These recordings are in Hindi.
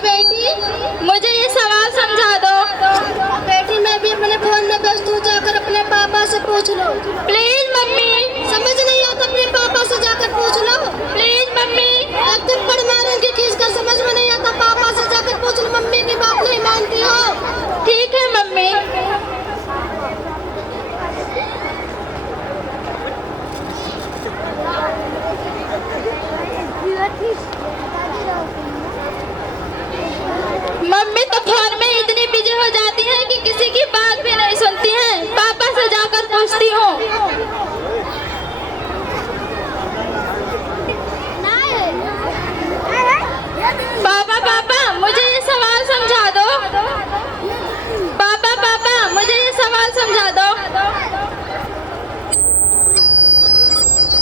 बेटी, मुझे ये सवाल समझा दो। बेटी मैं भी अपने फोन में व्यस्त हूँ, जाकर अपने पापा से पूछ लो। Please mummy. समझ नहीं आता अपने पापा से जाकर पूछ लो। Please mummy. एक दिन पर मारूंगी खींच कर, समझ में नहीं आता पापा से जाकर पूछ लो। मम्मी की बात नहीं मानती हो। ठीक है मम्मी। मम्मी तो फोन में इतनी बिजी हो जाती है कि किसी की बात भी नहीं सुनती हैं। पापा से जाकर पूछती हूँ। पापा पापा मुझे ये सवाल समझा दो। पापा पापा मुझे ये सवाल समझा दो।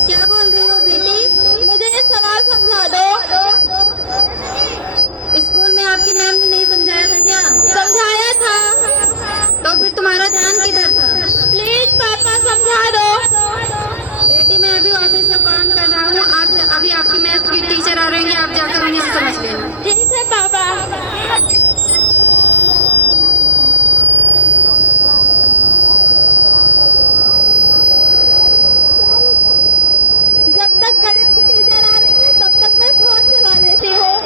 क्या बोल रही हो बेटी? मुझे ये सवाल समझा दो। स्कूल में आपकी मैम ने नहीं समझाया था क्या? समझाया था। तो फिर तुम्हारा ध्यान किधर था? प्लीज पापा समझा दो। बेटी मैं अभी ऑफिस में काम कर रहा हूँ, आप अभी आपकी मैथ की टीचर आ रही है, आप जाकर उन्हीं से समझ लेना। ठीक है पापा। जब तक गणित की टीचर आ रही है तब तक मैं फोन चला लेती हूँ।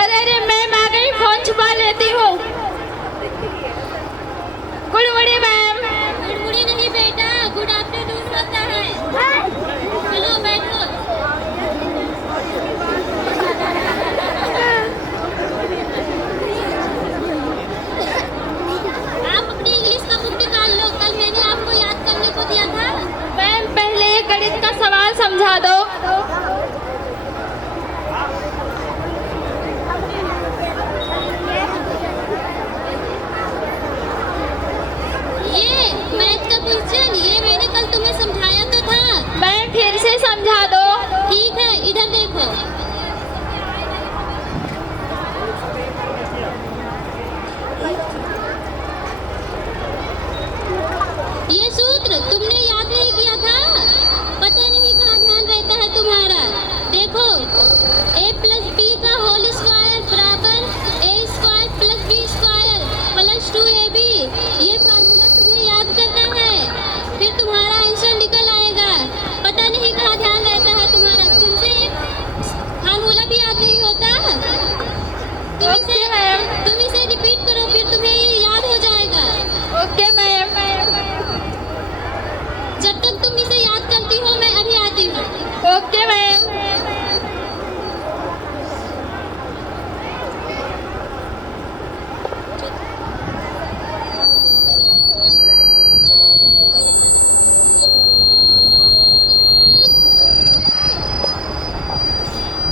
अरे मैम आ गई, फोन छुपा लेती हूँ। Good morning ma'am. Good morning नहीं बेटा, गुड आफ्टरनून होता है। चलो बैठो। आप अपनी इंग्लिश का बुक निकाल लो, कल मैंने आपको याद करने को दिया था। मैम पहले गणित का सवाल समझा दो। क्वेश्चन ये मैंने कल तुम्हें समझाया तो था। मैं फिर से समझा दो। ठीक है, इधर देखो। ये सूत्र तुमने याद नहीं किया था? पता नहीं कहाँ ध्यान रहता है तुम्हारा। देखो, a+b का होल स्क्वायर बराबर a² + b² + 2ab। ये फार्मूला तुम्हें याद करना है, फिर तुम्हारा आंसर निकल आएगा। पता नहीं कहाँ ध्यान रहता है तुम्हारा, तुमसे फार्मूला भी याद नहीं होता। तुम इसे रिपीट करो, फिर तुम्हें ये याद हो जाएगा। Okay ma'am. जब तक तुम इसे याद करती हो मैं अभी आती हूँ। Okay ma'am.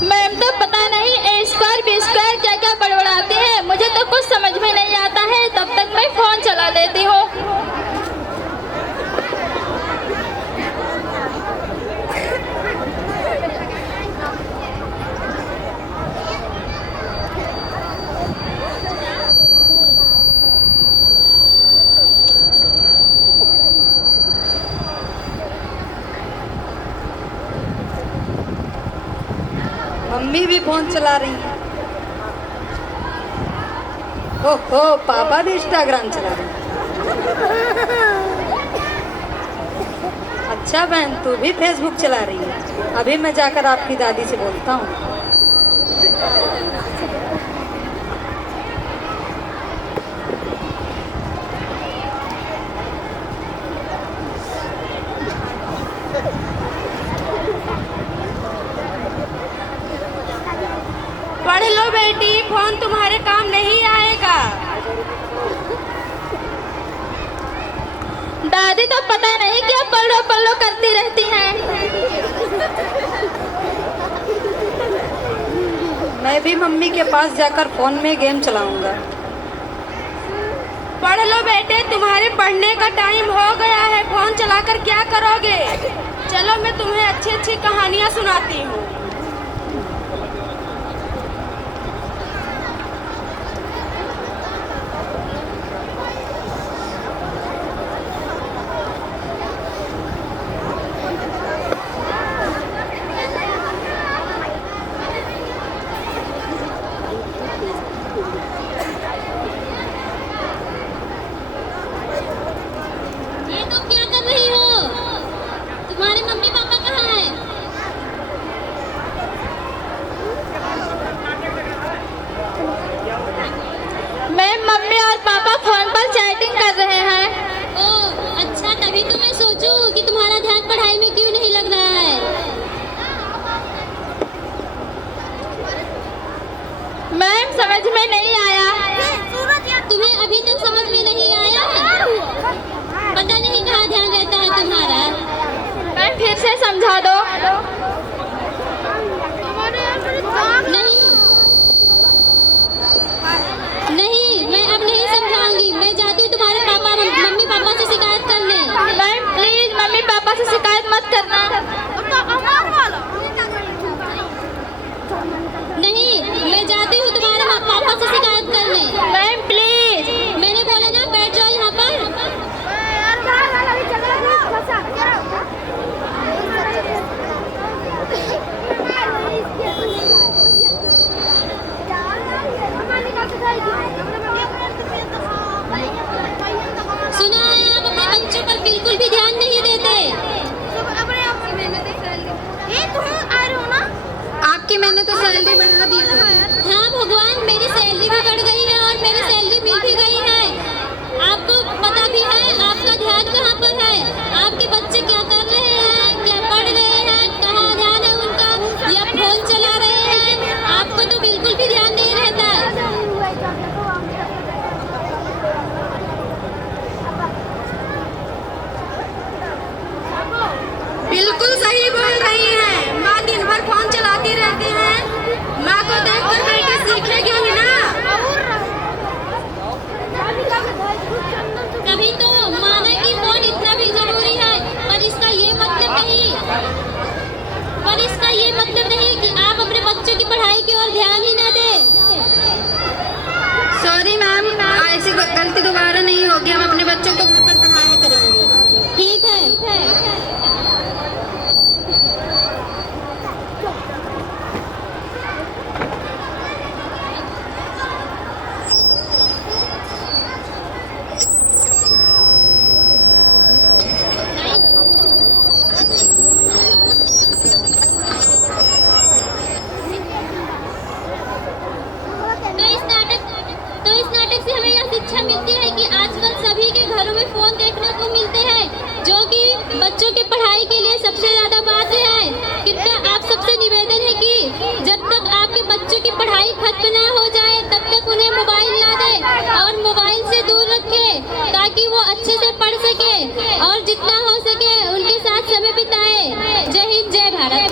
मैम तो पता नहीं a² b² क्या क्या बड़बड़ाते हैं, मुझे तो कुछ समझ में नहीं आता है। तब तक मैं फोन चला लेती हूँ। मम्मी भी फोन चला रही है। ओहो, पापा भी इंस्टाग्राम चला रहे हैं। अच्छा बहन, तू भी फेसबुक चला रही है। अभी मैं जाकर आपकी दादी से बोलता हूँ। पढ़ लो बेटी, फोन तुम्हारे काम नहीं आएगा। दादी तो पता नहीं क्या पल्लो पल्लो करती रहती हैं। मैं भी मम्मी के पास जाकर फोन में गेम चलाऊंगा। पढ़ लो बेटे, तुम्हारे पढ़ने का टाइम हो गया है। फोन चलाकर क्या करोगे? चलो मैं तुम्हें अच्छी अच्छी कहानियाँ सुनाती हूँ। समझ में नहीं आया। तुम्हें अभी तक समझ में नहीं आया? पता नहीं कहाँ ध्यान रहता है तुम्हारा। मैम फिर से समझा दो। नहीं नहीं, मैं अब नहीं समझाऊंगी। मैं जाती हूँ तुम्हारे मम्मी पापा से शिकायत करने। मैम प्लीज मम्मी पापा से शिकायत मत करना। नहीं, मैं जाती हूँ तुम्हारे पापा से शिकायत करने। Ma'am please. मैंने बोला ना, बैठ जाओ यहाँ पर। सुना है, आप अपने बच्चों पर बिल्कुल भी ध्यान नहीं देते। आपकी मैंने तो सैलरी बढ़ा दी थी। हाँ भगवान, मेरी सैलरी भी बढ़ गई है और मेरी सैलरी मिल भी गई है। आपको पता भी है आपका ध्यान कहाँ पर है? आपके बच्चे क्या कर रहे हैं, क्या पढ़ रहे हैं, कहाँ ध्यान है उनका, या फोन चला रहे हैं? आपको तो बिल्कुल भी ध्यान नहीं रहता। बिल्कुल सही बोल रही हैं। माँ दिन भर फोन चलाती रहती हैं। माँ को देखकर बेटी सीखेगी ही ना। कभी तो माना कि फोन इतना भी जरूरी है, पर इसका ये मतलब नहीं कि आप अपने बच्चों की पढ़ाई की ओर ध्यान ही न दें। सॉरी मैम, ऐसी गलती दोबारा नहीं होगी। हम अपने बच्चों को घर पर पढ़ाया करेंगे। ठीक है। तो इस नाटक से हमें यह शिक्षा मिलती है कि आजकल सभी के घरों में फोन देखने को मिलते हैं, जो कि बच्चों की पढ़ाई के लिए सबसे ज्यादा बाध्य है। कृपया आप सबसे निवेदन है कि जब तक आपके बच्चों की पढ़ाई खत्म ना हो जाए तब तक उन्हें मोबाइल ना दें और मोबाइल से दूर रखें, ताकि वो अच्छे से पढ़ सके और जितना हो सके उनके साथ समय बिताएं। जय हिंद, जय भारत।